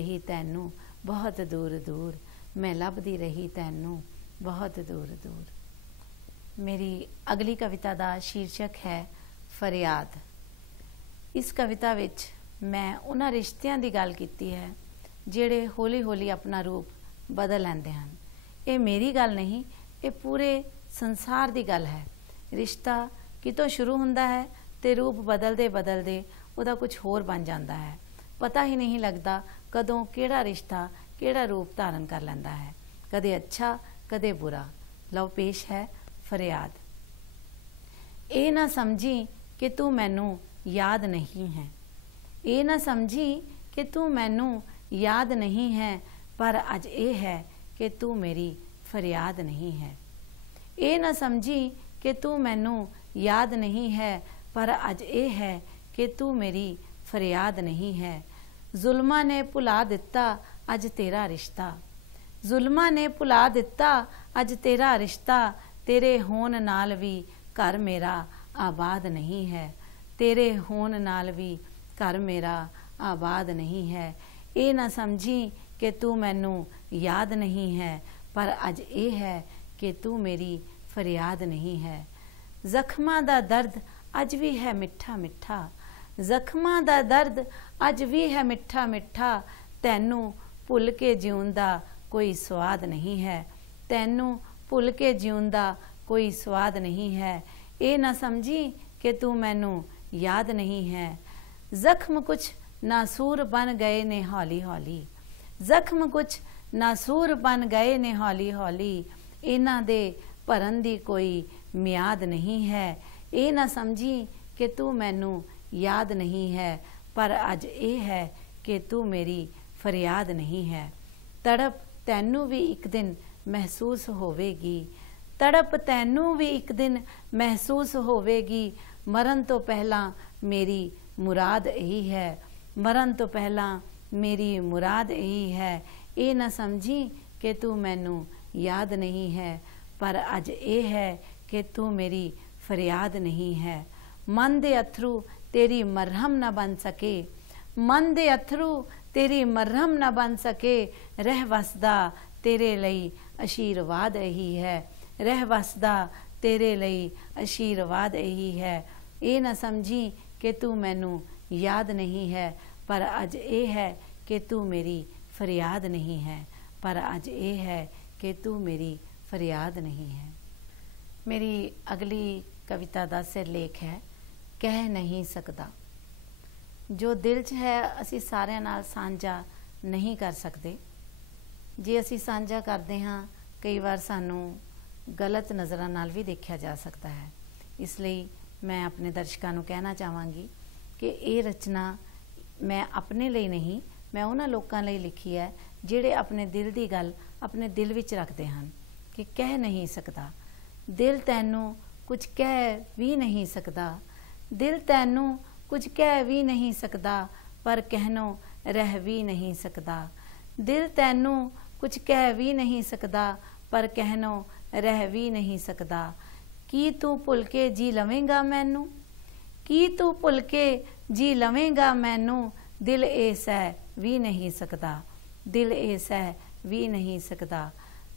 रही तैनू बहुत दूर दूर, मैं लभदी रही तैनू बहुत दूर दूर। मेरी अगली कविता का शीर्षक है फरियाद। इस कविता विच मैं उन्हां रिश्तियां दी गल कीती है जिहड़े हौली हौली अपना रूप बदल लैंदे हन। ये मेरी गल नहीं, ये पूरे संसार दी गल है। रिश्ता कितों शुरू हुंदा है ते रूप बदलदे बदलदे उहदा कुछ होर बन जाता है। पता ही नहीं लगता कदों किहड़ा रिश्ता किहड़ा रूप धारण कर लैंदा है, कदे अच्छा कदे बुरा। लो पेश है फरियाद। ए ना समझी कि तू मैनू याद नहीं है, ए ना समझी कि तू मैनू याद नहीं है, पर अज ए है कि तू मेरी फरियाद नहीं है। ए ना समझी कि तू मैनू याद नहीं है, पर अज ए है कि तू मेरी फरियाद नहीं है। जुल्मा ने भुला दिता अज तेरा रिश्ता, जुल्मा ने भुला दिता अज तेरा रिश्ता, तेरे होन नाल भी घर मेरा आबाद नहीं है, तेरे होन नाल भी घर मेरा आबाद नहीं है। ये ना समझी कि तू मैनू याद नहीं है, पर अज ये है कि तू मेरी फरियाद नहीं है। जख्मां दा दर्द अज भी है मिठा मिठा, जख्मां दा दर्द अज भी है मिठा मिठा, तैनू भुल के जीउण दा कोई स्वाद नहीं है, तैनू भुल के जीउण दा कोई स्वाद नहीं है। ये ना समझी कि तू मैनू याद नहीं है। जख्म कुछ नासूर बन गए ने हौली हौली, जख्म कुछ नासूर बन गए ने हौली हौली, इन्हां दे भरन दी कोई मियाद नहीं है। ये ना समझी कि तू मैनू याद नहीं है, पर अज ये है कि तू मेरी फरियाद नहीं है। तड़प तैनू भी एक दिन महसूस होवेगी, तड़प तैनू भी एक दिन महसूस होवेगी, मरन तो पहला मेरी मुराद यही है, मरन तो पहला मेरी मुराद यही है। ये ना समझी कि तू मैनू याद नहीं है, पर अज ये है कि तू मेरी फरियाद नहीं है। मन दे अथरू तेरी मरहम न बन सके, मन दे अथरू तेरी मरहम न बन सके, रह वसदा तेरे लई आशीर्वाद यही है, रह वसदा तेरे लई आशीर्वाद यही है। ये ना समझी कि तू मैनू याद नहीं है, पर अज ये है कि तू मेरी फरियाद नहीं है, पर अज ये है कि तू मेरी फरियाद नहीं है। मेरी अगली कविता का सिरलेख है कह नहीं सकता। जो दिल च है असी सारिਆਂ नाल साझा नहीं कर सकते, जे असी साझा करते हाँ कई बार सानू गलत नज़रों नाल भी देखा जा सकता है। इसलिए मैं अपने दर्शकों को कहना चाहांगी कि ये रचना मैं अपने लिए नहीं, मैं उन्हां लोकां लई लिखी है जिहड़े अपने दिल की गल अपने दिल विच रखते हैं कि कह नहीं सकता। दिल तैनू कुछ कह भी नहीं सकता, दिल तैनू कुछ कह भी नहीं सकता, पर कहनो रह भी नहीं सकता। दिल तैनू कुछ कह भी नहीं सकता, पर कहनो रह भी नहीं सकता। की तू भुल के जी लवेंगा मैनू, की तू भुल के जी लवेंगा मैनू, दिल ए सह भी नहीं सकता, दिल ए सह भी नहीं सकता।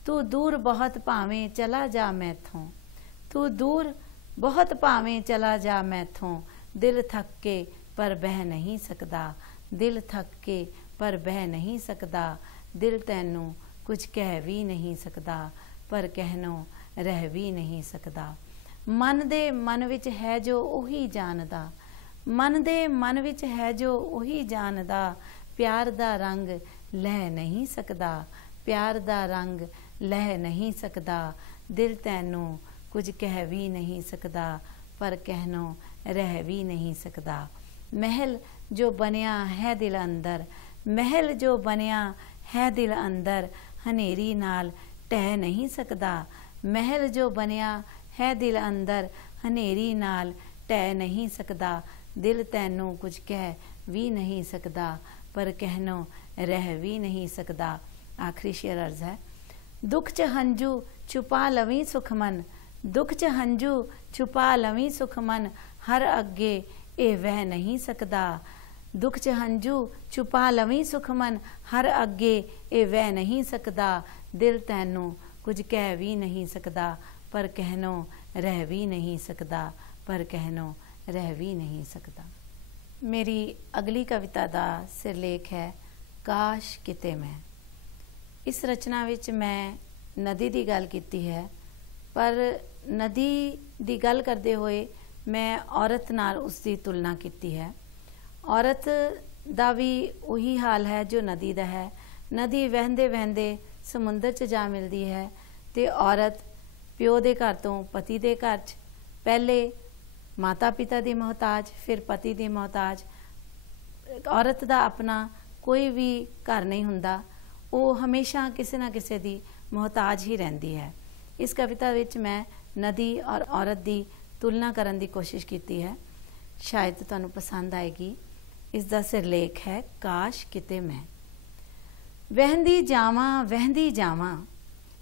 तू दूर बहुत भावें चला जा मैथों, तू दूर बहुत भावें चला जा मैथों, दिल थक के पर बह नहीं सकता, दिल थक के पर बह नहीं सकता। दिल तैनू कुछ कह भी नहीं सकता, पर कहनो रह भी नहीं सकता। मन दे मन विच है जो उही जानदा, मन दे मन विच है जो उही जानदा, प्यार दा रंग लह नहीं सकता, प्यार दा रंग लह नहीं सकता। दिल तैनू कुछ कह भी नहीं सकता, पर कहनो रह भी नहीं सकता। महल जो बनया है दिल अंदर, महल जो बनया है दिल अंदर, हनेरी नाल टह नहीं सकता, महल जो बनया है दिल अंदर, हनेरी नाल टह नहीं सकता। दिल तैनू कुछ कह भी नहीं सकता, पर कहनो रह भी नहीं सकता। आखिरी शेर अर्ज है दुख च हंजू छुपा लवी सुख मन, दुख च हंजू छुपा लवी सुख मन, हर अगे ए वह नहीं सकता, दुख च हंजू छुपा लवीं सुखमन, हर अगे ये वह नहीं सकदा, दिल तैनू कुछ कह भी नहीं सकदा, पर कहनो रह भी नहीं सकदा, पर कहनो रह भी नहीं सकदा। मेरी अगली कविता का सिरलेख है काश किते मैं। इस रचना विच मैं नदी की गल कीती है, पर नदी की गल करते हुए मैं औरत नाल उसकी तुलना की है। औरत का भी उही हाल है जो नदी का है। नदी वहंदे वहंदे समुंदर च जा मिलती है, तो औरत प्यो के घर तो पति के घर च, पहले माता पिता की मोहताज, फिर पति की मोहताज। औरत का अपना कोई भी घर नहीं हुंदा, वो हमेशा किसी ना किसी की मोहताज ही रहती है। इस कविता विच मैं नदी और औरत की तुलना करने की कोशिश की है, शायद तुहानू पसंद आएगी। इसका सिरलेख है काश किते मैं। वहंदी जावां वहंदी जावां,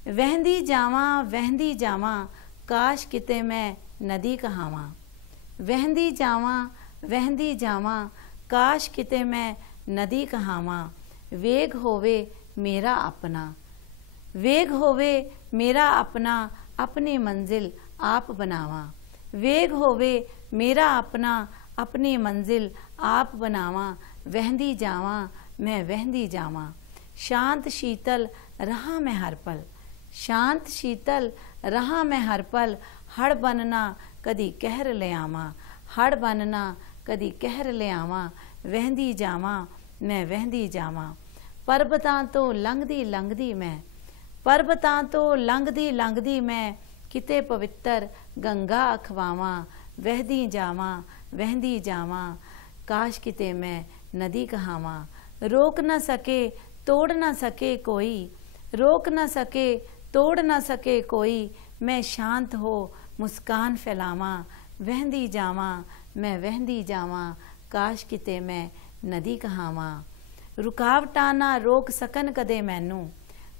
वहंदी जावां वहंदी जावां, काश किते मैं नदी कहावां। वहंदी जावां वहंदी जावां, काश किते मैं नदी कहावां। वेग होवे मेरा अपना, वेग होवे मेरा अपना, अपनी मंजिल आप बनावां। वेग होवे मेरा अपना, अपनी मंजिल आप बनावां। वहंदी जावां मैं वहंदी जावां, शांत शीतल रहा मैं हर पल। शांत शीतल रहा मैं हर पल, हड़ बनना कदी कहर ले आवां। हड़ बनना कदी कहर ले आवां। वहंदी जावां मैं वहंदी जावां, परबतां तो लंघदी लंघदी मैं। परबतां तो लंघदी लंघदी मैं, किते पवित्र गंगा अखवावां। वहदी जावां वहदी जावां, काश किते मैं नदी कहावां। रोक न सके तोड़ न सके कोई, रोक न सके तोड़ न सके कोई, मैं शांत हो मुस्कान फैलावां। वहदी जावां मैं वहदी जावां, काश किते मैं नदी कहावां। रुकावटां ना रोक सकन कदे मैनू,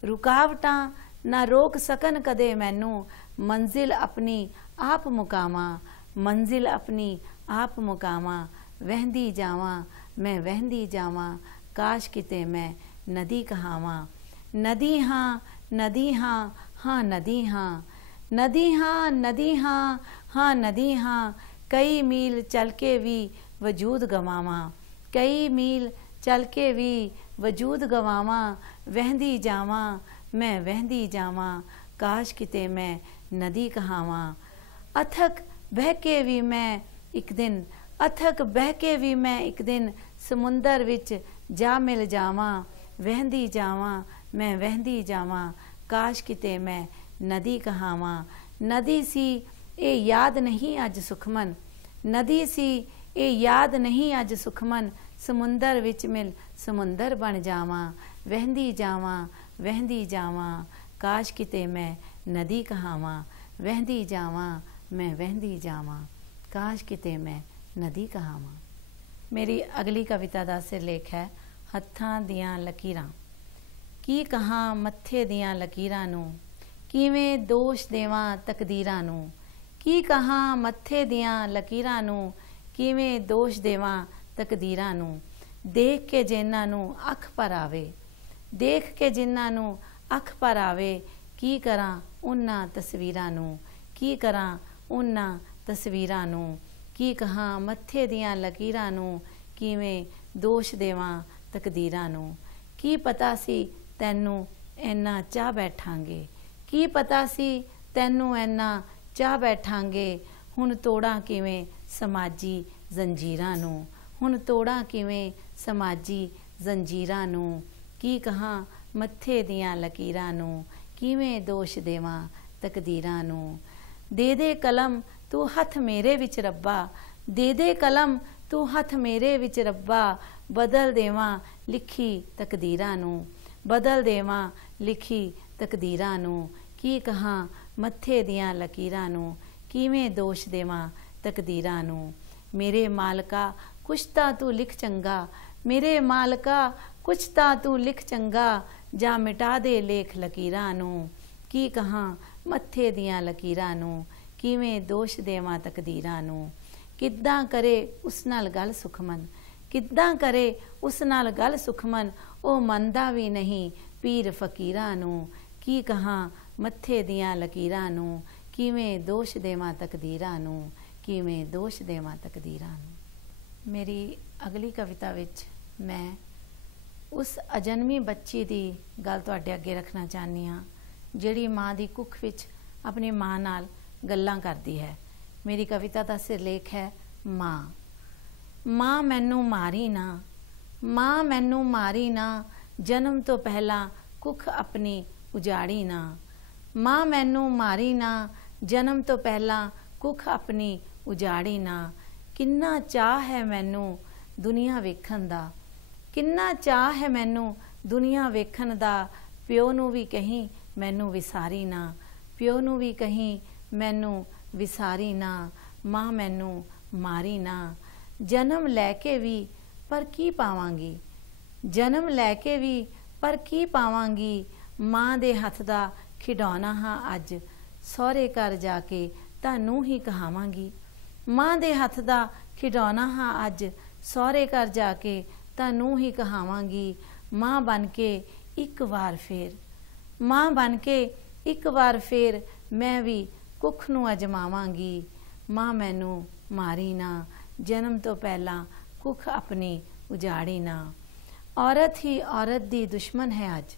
रुकावटां ना रोक सकन कदे मैनू, मंजिल अपनी आप मुकावां। मंजिल अपनी आप मुकावां। वहदी जावां मैं वहदी जावां, काश किते मैं नदी कहावां। नदी हाँ नदी हाँ हाँ नदी हाँ, नदी हाँ नदी हाँ हाँ नदी हाँ, कई मील चल के भी वजूद गवावां। कई मील चल के भी वजूद गवावां। वहदी जावां मैं वहदी जावां, काश किते मैं नदी कहावां। अथक बह के भी मैं एक दिन, अथक बह के भी मैं एक दिन, समुंदर विच जा मिल जावां। वहदी जावां मैं वहदी जावां, काश किते मैं नदी कहावां। नदी सी ये याद नहीं अज सुखमन, नदी सी ये याद नहीं अज सुखमन, समुंदर विच मिल समुंदर बन जावां। वहदी जावां वहदी जावां, काश किते मैं नदी कहावां। वहदी जावां मैं वहदी जावां, काश किते मैं नदी कहावां। मेरी अगली कविता का सिरलेख है हत्थां दियां लकीरां। की कहां मत्थे दियां लकीरां नूं, किवें दोष देवां तकदीरां नूं। की कहां मत्थे दियां लकीरां नूं, किवें दोष देवां तकदीरां नूं। देख के जिन्हां नूं अख पर आवे, देख के जिन्हां नूं अख पर आवे, की करां उन्हां तस्वीरां नूं। की करां उन्हां तस्वीरां नूं। की कहां मत्थे दियां लकीरां नूं, किवें दोष देवां तकदीरां नूं। की पता सी तैनू इन्ना चाह बैठांगे, की पता सी तैनू इन्ना चाह बैठांगे। हुण तोड़ां किवें समाजी जंजीरां नूं, हुण तोड़ां किवें समाजी जंजीरां नूं। की कहां मत्थे दियां लकीरां नूं, किवें दोष देवां तकदीरां नूं। दे दे कलम तू हथ मेरे विच रब्बा, दे दे कलम तू हथ मेरे विच रब्बा। बदल देवां लिखी तकदीरां नूं, बदल देवां लिखी तकदीरां नूं। की कहां मत्थे दियां लकीरां नूं, किवें दोष देवां तकदीरां नूं। मेरे मालका कुछ तां तू लिख चंगा, मेरे मालका कुछ तां तू लिख चंगा, जा मिटा दे लेख लकीरां नूं। की कहां मत्थे दियां लकीरां नूं, किवें दोष देवां तकदीरां नूं। किद्दां करे उस नाल गल सुखमन, किद्दां करे उस नाल गल सुखमन, ओ मनदा भी नहीं पीर फकीरां नूं, की कहां मत्थे दियां लकीरां नूं, किवें दोष देवां तकदीरां नूं, किवें दोष देवां तकदीरां नूं। मेरी अगली कविता विच मैं उस अजन्मी बच्ची दी गल तुहाडे अगे रखना चाहनी हाँ, जिहड़ी माँ दी कुख विच अपनी माँ नाल गल्लां करदी है। मेरी कविता का सिरलेख है माँ। माँ मैनू मारी ना, माँ मैनू मारी ना, जन्म तो पहला कुख अपनी उजाड़ी ना। माँ मैनू मारी ना, जन्म तो पहला कुख अपनी उजाड़ी ना। किन्ना चाह है मैनू दुनिया वेखण दा, किन्ना चाह है मैनू दुनिया वेखण दा। प्यो नू भी कहीं मैनू विसारी ना, प्यो नू भी कहीं मैनू विसारी ना। माँ मैनू मारी ना, जन्म लैके भी पर की पावांगी, जन्म लैके भी पर की पावांगी। माँ दे हथ दा खिडौना हाँ अज, सौरे घर जाके तानू ही कहावांगी। माँ दे हथ दा खिडौना हाँ अज, सौरे घर जाके तानू ही कहावांगी। माँ बन के एक बार फिर, माँ बन के एक बार फिर मैं भी कुख नू अजमावांगी। माँ मैनू मारी ना, जन्म तो पहला कुख अपनी उजाड़ी ना। औरत ही औरत दी दुश्मन है अज,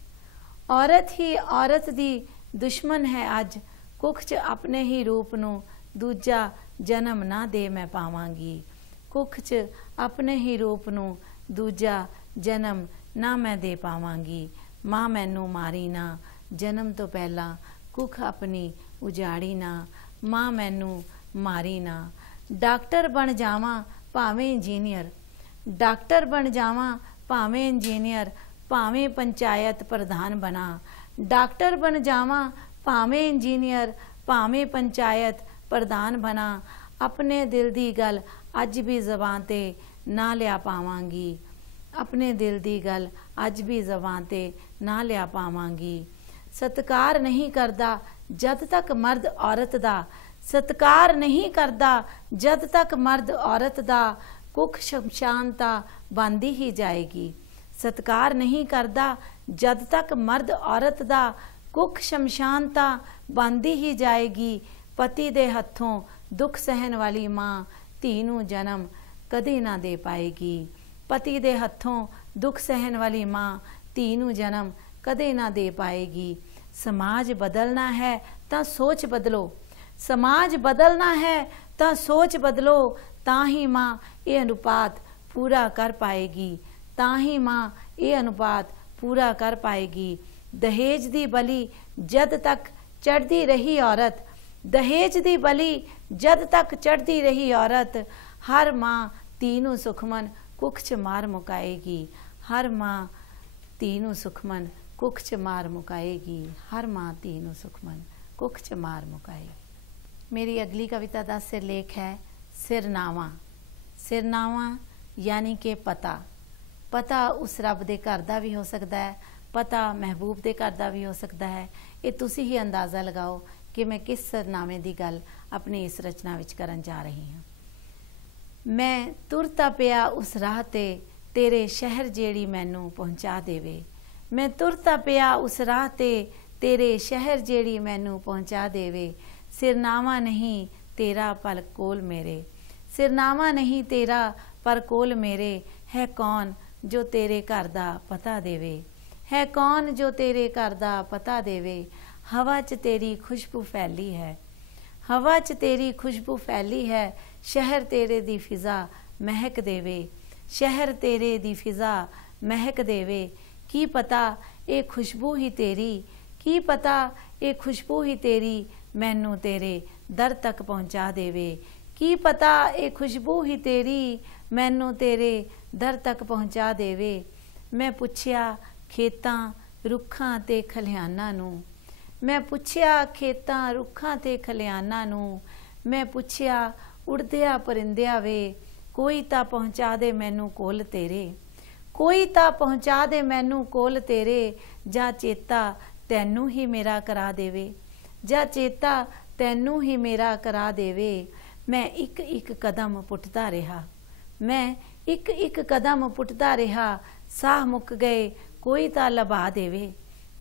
औरत ही औरत दी दुश्मन है अज। कुख च अपने ही रूप नू दूजा जन्म ना दे मैं पावांगी। कुख च अपने ही रूप नू दूजा जन्म ना मैं दे पावांगी। माँ मैनू मारी ना, जन्म तो पहला कुख अपनी उजाड़ी ना। माँ मैनू मारी ना। डॉक्टर बन जावां भावें इंजीनियर, डॉक्टर बन जावां भावें इंजीनियर, भावें पंचायत प्रधान बना। डॉक्टर बन जावां भावें इंजीनियर, भावें पंचायत प्रधान बना। अपने दिल दी गल अज भी ज़बान ते ना लिया पावांगी, अपने दिल दी गल अज भी ज़बान ते ना लिया पावांगी। सत्कार नहीं करदा जद तक मर्द औरत दा, सत्कार नहीं करदा जद तक मर्द औरत दा। कुख शमशानता बनदी ही जाएगी, सत्कार नहीं करदा जद तक मर्द औरत दा। कुख शमशानता बनदी ही जाएगी। पति दे हत्थों दुख सहन वाली माँ धी नू जन्म कदे ना दे पाएगी। पति दे हत्थों दुख सहन वाली माँ धी नू जन्म कदे ना दे पाएगी। समाज बदलना है तां सोच बदलो, समाज बदलना है तां सोच बदलो। तां ही माँ ये अनुपात पूरा कर पाएगी, तां ही माँ ये अनुपात पूरा कर पाएगी। दहेज दी बली जद तक चढ़ती रही औरत, दहेज दी बली जद तक चढ़ती रही औरत। हर माँ तीनों सुखमन कुख च मार मुकाएगी, हर माँ तीनों सुखमन कुख च मार मुकाएगी। हर माँ तीनों सुखमन कुख च मार मुकाएगी। मेरी अगली कविता का सिरलेख है सिरनावा। सिरनावा यानी कि पता। पता उस रब दे घर दा भी हो सकता है, पता महबूब दे घर दा भी हो सकता है। ये तुसी ही अंदाज़ा लगाओ कि मैं किस सरनामे की गल अपनी इस रचना विच करन जा रही हूँ। मैं तुरता पिया उस राह ते तेरे शहर जेड़ी मैनू पहुँचा देवे। मैं तुरता पिया उस राह ते तेरे शहर जेड़ी मैनू पहुँचा देवे। सिरनामा नहीं तेरा पर कोल मेरे, सिरनामा नहीं तेरा पर कोल मेरे। है कौन जो तेरे घर दा पता देवे, है कौन जो तेरे घर दा पता देवे। हवा च तेरी खुशबू फैली है, हवा च तेरी खुशबू फैली है। शहर तेरे दी फिजा महक देवे, शहर तेरे दी फिजा महक देवे। की पता ये खुशबू ही तेरी, की पता ये खुशबू ही तेरी मैनू तेरे दर तक पहुँचा देवे। की पता ये खुशबू ही तेरी मैनू तेरे दर तक पहुँचा देवे। मैं पुछया खेतां रुखां ते खलिहानां नू, मैं पुछया खेतां रुखां ते खलिहानां नू। मैं पुछया उड़दिया परिंदिया वे कोई तां पहुँचा दे मैनू कोल तेरे, कोई तां पहुँचा दे मैनू कोल तेरे। जा चेता तैनू ही मेरा करा देवे, जा चेता तैनू ही मेरा करा देवे। मैं एक एक कदम पुटदा रहा, मैं ਇੱਕ ਇੱਕ ਕਦਮ ਪੁੱਟਦਾ ਰਿਹਾ, ਸਾਹ ਮੁੱਕ ਗਏ ਕੋਈ ਤਾਂ ਲਭਾ ਦੇਵੇ।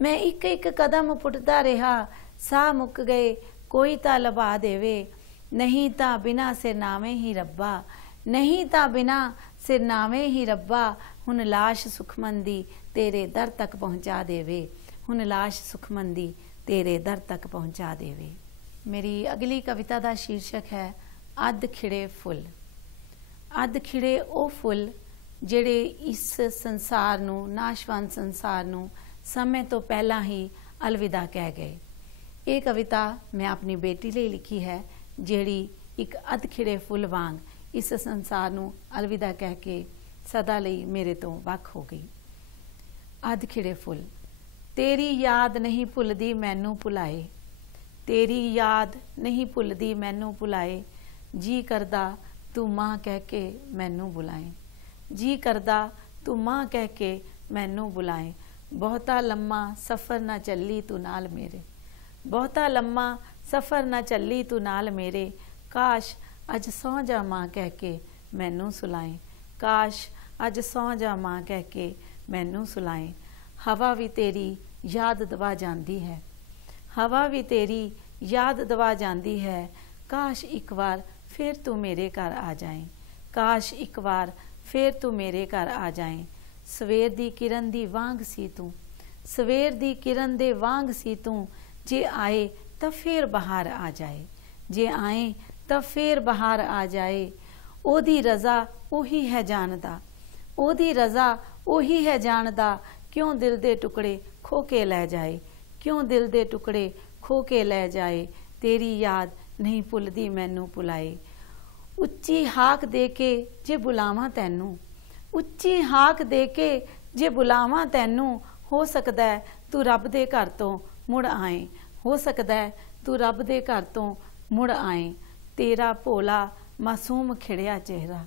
ਮੈਂ ਇੱਕ ਇੱਕ ਕਦਮ ਪੁੱਟਦਾ ਰਿਹਾ, ਸਾਹ ਮੁੱਕ ਗਏ ਕੋਈ ਤਾਂ ਲਭਾ ਦੇਵੇ। ਨਹੀਂ ਤਾਂ ਬਿਨਾਂ ਸਿਰਨਾਵੇਂ ਹੀ ਰੱਬਾ, ਨਹੀਂ ਤਾਂ ਬਿਨਾਂ ਸਿਰਨਾਵੇਂ ਹੀ ਰੱਬਾ, ਹੁਣ ਲਾਸ਼ ਸੁਖਮੰਦੀ ਤੇਰੇ ਦਰ ਤੱਕ ਪਹੁੰਚਾ ਦੇਵੇ, ਹੁਣ ਲਾਸ਼ ਸੁਖਮੰਦੀ ਤੇਰੇ ਦਰ ਤੱਕ ਪਹੁੰਚਾ ਦੇਵੇ। ਮੇਰੀ ਅਗਲੀ ਕਵਿਤਾ ਦਾ ਸ਼ੀਰਸ਼ਕ ਹੈ ਅੱਧ ਖਿੜੇ ਫੁੱਲ। ਅੱਧ ਖਿੜੇ ਉਹ ਫੁੱਲ ਜਿਹੜੇ ਇਸ ਸੰਸਾਰ ਨੂੰ, ਨਾਸ਼ਵਾਨ ਸੰਸਾਰ ਨੂੰ ਸਮੇਂ ਤੋਂ ਪਹਿਲਾਂ ਹੀ ਅਲਵਿਦਾ ਕਹਿ ਗਏ। ਇਹ ਕਵਿਤਾ ਮੈਂ ਆਪਣੀ ਬੇਟੀ ਲਈ ਲਿਖੀ ਹੈ, ਜਿਹੜੀ ਇੱਕ ਅੱਧ ਖਿੜੇ ਫੁੱਲ ਵਾਂਗ ਇਸ ਸੰਸਾਰ ਨੂੰ ਅਲਵਿਦਾ ਕਹਿ ਕੇ ਸਦਾ ਲਈ ਮੇਰੇ ਤੋਂ ਵੱਖ ਹੋ ਗਈ। ਅੱਧ ਖਿੜੇ ਫੁੱਲ। ਤੇਰੀ ਯਾਦ ਨਹੀਂ ਭੁੱਲਦੀ ਮੈਨੂੰ ਭੁਲਾਏ, ਤੇਰੀ ਯਾਦ ਨਹੀਂ ਭੁੱਲਦੀ ਮੈਨੂੰ ਭੁਲਾਏ। ਜੀ ਕਰਦਾ ਤੂੰ ਮਾਂ ਕਹਿ ਕੇ ਮੈਨੂੰ ਬੁਲਾਏ, ਜੀ ਕਰਦਾ ਤੂੰ ਮਾਂ ਕਹਿ ਕੇ ਮੈਨੂੰ ਬੁਲਾਏ। ਬਹੁਤਾ ਲੰਮਾ ਸਫ਼ਰ ਨਾ ਚੱਲੀ ਤੂੰ ਨਾਲ ਮੇਰੇ, ਬਹੁਤਾ ਲੰਮਾ ਸਫ਼ਰ ਨਾ ਚੱਲੀ ਤੂੰ ਨਾਲ ਮੇਰੇ। ਕਾਸ਼ ਅੱਜ ਸੌਂ ਜਾ ਮਾਂ ਕਹਿ ਕੇ ਮੈਨੂੰ ਸੁਲਾਏ, ਕਾਸ਼ ਅੱਜ ਸੌਂ ਜਾ ਮਾਂ ਕਹਿ ਕੇ ਮੈਨੂੰ ਸੁਲਾਏ। ਹਵਾ ਵੀ ਤੇਰੀ ਯਾਦ ਦਵਾ ਜਾਂਦੀ ਹੈ, ਹਵਾ ਵੀ ਤੇਰੀ ਯਾਦ ਦਵਾ ਜਾਂਦੀ ਹੈ। ਕਾਸ਼ ਇੱਕ ਵਾਰ ਫਿਰ ਤੂੰ ਮੇਰੇ ਘਰ ਆ ਜਾਏ, ਕਾਸ਼ ਇੱਕ ਵਾਰ ਫਿਰ ਤੂੰ ਮੇਰੇ ਘਰ ਆ ਜਾਏ। ਸਵੇਰ ਦੀ ਕਿਰਨ ਦੀ ਵਾਂਗ ਸੀ ਤੂੰ, ਸਵੇਰ ਦੀ ਕਿਰਨ ਦੇ ਵਾਂਗ ਸੀ ਤੂੰ। ਜੇ ਆਏ ਤਾਂ ਫਿਰ ਬਾਹਰ ਆ ਜਾਏ, ਜੇ ਆਏ ਤਾਂ ਫਿਰ ਬਾਹਰ ਆ ਜਾਏ। ਉਹਦੀ ਰਜ਼ਾ ਉਹੀ ਹੈ ਜਾਣਦਾ, ਉਹਦੀ ਰਜ਼ਾ ਉਹੀ ਹੈ ਜਾਣਦਾ। ਕਿਉਂ ਦਿਲ ਦੇ ਟੁਕੜੇ ਖੋ ਕੇ ਲੈ ਜਾਏ, ਕਿਉਂ ਦਿਲ ਦੇ ਟੁਕੜੇ ਖੋ ਕੇ ਲੈ ਜਾਏ। ਤੇਰੀ ਯਾਦ ਨਹੀਂ ਭੁੱਲਦੀ ਮੈਨੂੰ ਭੁਲਾਏ। ਉੱਚੀ ਹਾਕ ਦੇ ਕੇ ਜੇ ਬੁਲਾਵਾਂ ਤੈਨੂੰ, ਉੱਚੀ ਹਾਕ ਦੇ ਕੇ ਜੇ ਬੁਲਾਵਾਂ ਤੈਨੂੰ। ਹੋ ਸਕਦਾ ਹੈ ਤੂੰ ਰੱਬ ਦੇ ਘਰ ਤੋਂ ਮੁੜ ਆਏ, ਹੋ ਸਕਦਾ ਹੈ ਤੂੰ ਰੱਬ ਦੇ ਘਰ ਤੋਂ ਮੁੜ ਆਏ। ਤੇਰਾ ਭੋਲਾ ਮਾਸੂਮ ਖਿੜਿਆ ਚਿਹਰਾ,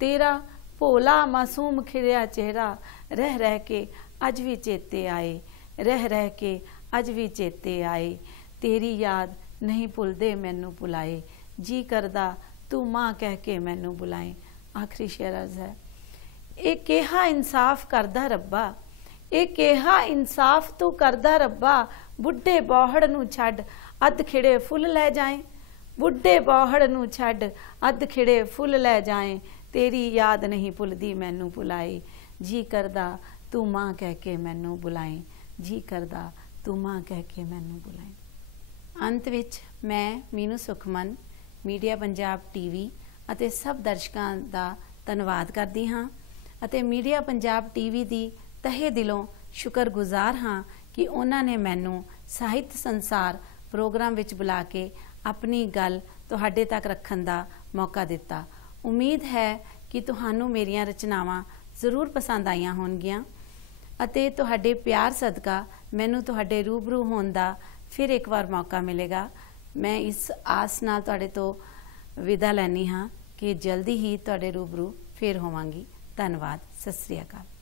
ਤੇਰਾ ਭੋਲਾ ਮਾਸੂਮ ਖਿੜਿਆ ਚਿਹਰਾ। ਰਹਿ ਰਹਿ ਕੇ ਅੱਜ ਵੀ ਚੇਤੇ ਆਏ, ਰਹਿ ਰਹਿ ਕੇ ਅੱਜ ਵੀ ਚੇਤੇ ਆਏ। ਤੇਰੀ ਯਾਦ ਨਹੀਂ ਭੁੱਲਦੇ ਮੈਨੂੰ ਭੁਲਾਏ। ਜੀ ਕਰਦਾ ਤੂੰ ਮਾਂ ਕਹਿ ਕੇ ਮੈਨੂੰ ਬੁਲਾਏ। ਆਖਰੀ ਸ਼ੇਰ ਅਰਜ਼ ਹੈ, ਇਹ ਕਿਹਾ ਇਨਸਾਫ ਕਰਦਾ ਰੱਬਾ, ਇਹ ਕਿਹਾ ਇਨਸਾਫ ਤੂੰ ਕਰਦਾ ਰੱਬਾ। ਬੁੱਢੇ ਬੌਹੜ ਨੂੰ ਛੱਡ ਅੱਧ ਖਿੜੇ ਫੁੱਲ ਲੈ ਜਾਏ, ਬੁੱਢੇ ਬੌਹੜ ਨੂੰ ਛੱਡ ਅੱਧ ਖਿੜੇ ਫੁੱਲ ਲੈ ਜਾਏ। ਤੇਰੀ ਯਾਦ ਨਹੀਂ ਭੁੱਲਦੀ ਮੈਨੂੰ ਭੁਲਾਏ। ਜੀ ਕਰਦਾ ਤੂੰ ਮਾਂ ਕਹਿ ਕੇ ਮੈਨੂੰ ਬੁਲਾਏ, ਜੀ ਕਰਦਾ ਤੂੰ ਮਾਂ ਕਹਿ ਕੇ ਮੈਨੂੰ ਬੁਲਾਏ। ਅੰਤ ਵਿੱਚ ਮੈਂ ਮੀਨੂ ਸੁਖਮਨ, ਮੀਡੀਆ ਪੰਜਾਬ ਟੀਵੀ ਅਤੇ ਸਭ ਦਰਸ਼ਕਾਂ ਦਾ ਧੰਨਵਾਦ ਕਰਦੀ ਹਾਂ ਅਤੇ ਮੀਡੀਆ ਪੰਜਾਬ ਟੀਵੀ ਦੀ ਤਹਿ ਦਿਲੋਂ ਸ਼ੁਕਰਗੁਜ਼ਾਰ ਹਾਂ ਕਿ ਉਹਨਾਂ ਨੇ ਮੈਨੂੰ ਸਾਹਿਤ ਸੰਸਾਰ ਪ੍ਰੋਗਰਾਮ ਵਿੱਚ ਬੁਲਾ ਕੇ ਆਪਣੀ ਗੱਲ ਤੁਹਾਡੇ ਤੱਕ ਰੱਖਣ ਦਾ ਮੌਕਾ ਦਿੱਤਾ। ਉਮੀਦ ਹੈ ਕਿ ਤੁਹਾਨੂੰ ਮੇਰੀਆਂ ਰਚਨਾਵਾਂ ਜ਼ਰੂਰ ਪਸੰਦ ਆਈਆਂ ਹੋਣਗੀਆਂ ਅਤੇ ਤੁਹਾਡੇ ਪਿਆਰ ਸਦਕਾ ਮੈਨੂੰ ਤੁਹਾਡੇ ਰੂਬਰੂ ਹੋਣ ਦਾ ਫਿਰ ਇੱਕ ਵਾਰ ਮੌਕਾ ਮਿਲੇਗਾ। ਮੈਂ ਇਸ ਆਸ ਨਾਲ ਤੁਹਾਡੇ ਤੋਂ ਵਿਦਾ ਲੈਂਦੀ ਹਾਂ ਕਿ ਜਲਦੀ ਹੀ ਤੁਹਾਡੇ ਰੂਬਰੂ ਫਿਰ ਹੋਵਾਂਗੀ। ਧੰਨਵਾਦ। ਸਤਿ ਸ੍ਰੀ ਅਕਾਲ।